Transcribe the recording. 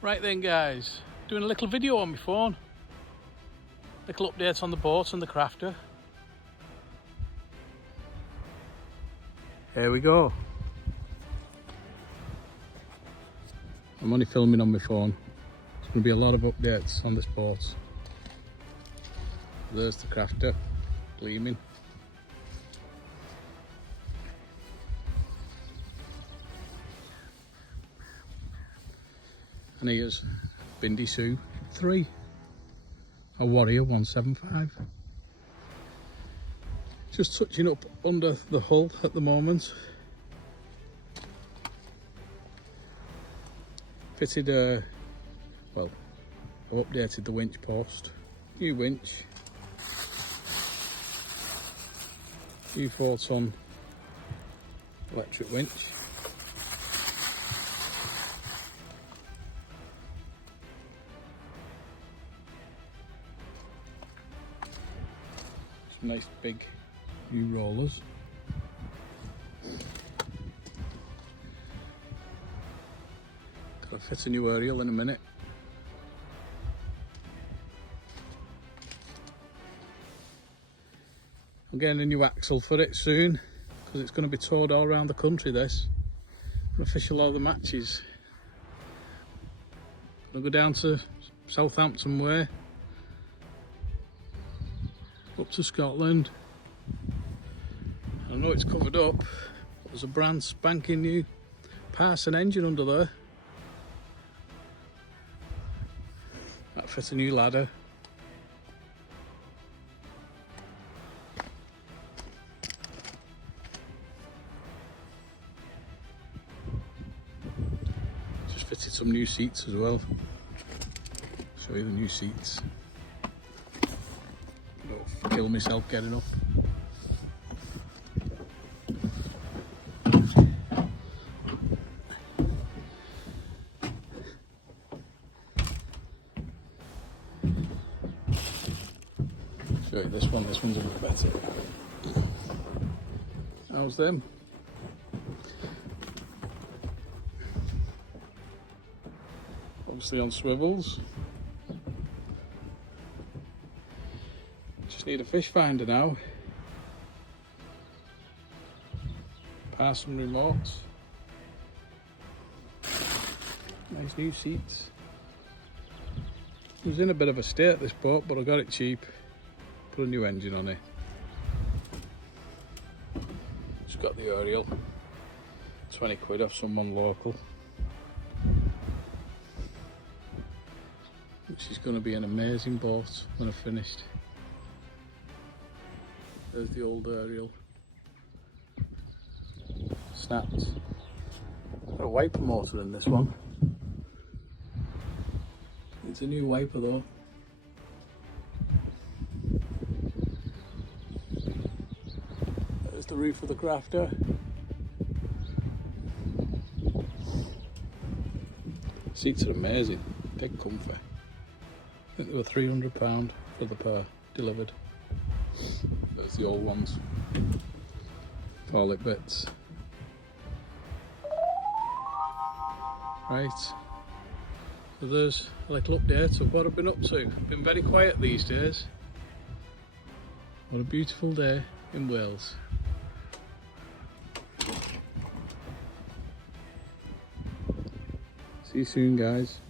Right then guys, doing a little video on my phone. Little updates on the boat and the crafter. Here we go. I'm only filming on my phone. There's going to be a lot of updates on this boat. There's the crafter, gleaming. And here's Bindi Sue 3, a Warrior 175. Just touching up under the hull at the moment. Fitted well, I've updated the winch post. New winch. New 4-ton electric winch. Some nice big new rollers. Gotta fit a new aerial in a minute. I'm getting a new axle for it soon because it's going to be towed all around the country. This I'm official all the matches. I'll go down to Southampton way, up to Scotland. I know it's covered up, but there's a brand spanking new Parsun engine under there. That fits a new ladder. Just fitted some new seats as well. Show you the new seats. Don't kill myself getting up. Show you this one's a bit better. How's them? Obviously on swivels. Just need a fish finder now. Parsun remotes. Nice new seats. It was in a bit of a state, this boat, but I got it cheap. Put a new engine on it. Just got the aerial. 20 quid off someone local. Which is going to be an amazing boat when I've finished. There's the old aerial. Snapped. Got a wiper motor in this one. It's a new wiper though. There's the roof of the crafter. Seats are amazing, dead comfy. I think they were £300 for the pair delivered. There's the old ones. Toilet bits. Right. So there's a little update of what I've been up to. Been very quiet these days. What a beautiful day in Wales. See you soon, guys.